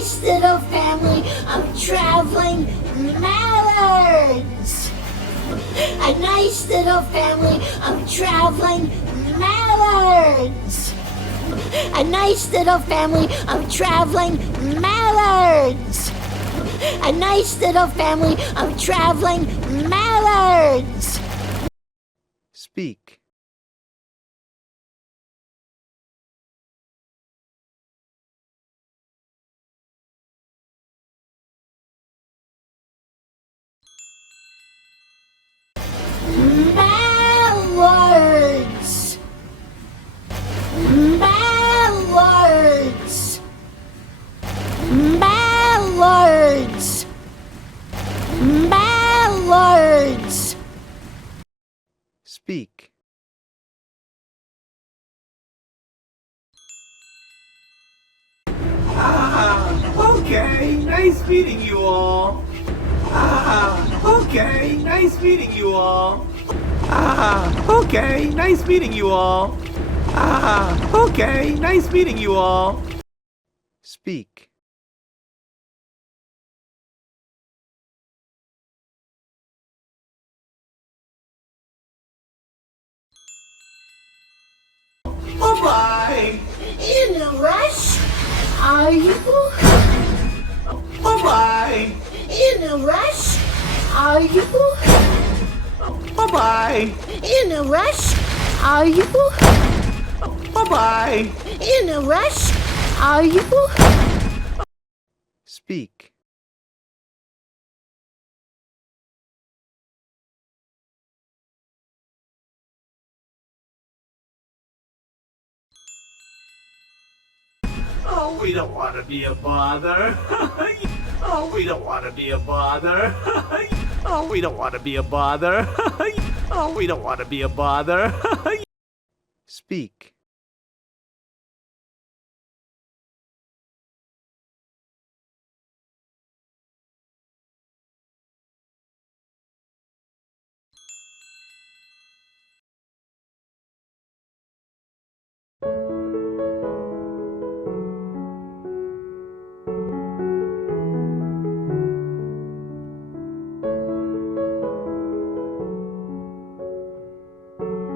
nice little family of traveling Mallards. A nice little family of traveling Mallards. A nice little family of traveling Mallards. A nice little family of traveling Mallards. Speak. Mallards. Mallards. Mallards. Mallards. Speak. Okay, nice meeting you all. Okay, nice meeting you all. Okay, nice meeting you all. Okay, nice meeting you all. Speak. Bye-bye. In a rush? Are you? Bye-bye. In a rush? Are you? Bye-bye. In a rush? Are you? Bye-bye. In a rush? Are you? Speak. Oh, we don't want to be a bother. Oh, we don't want to be a bother. Oh, we don't want to be a bother. Oh, we don't want to be a bother. Speak.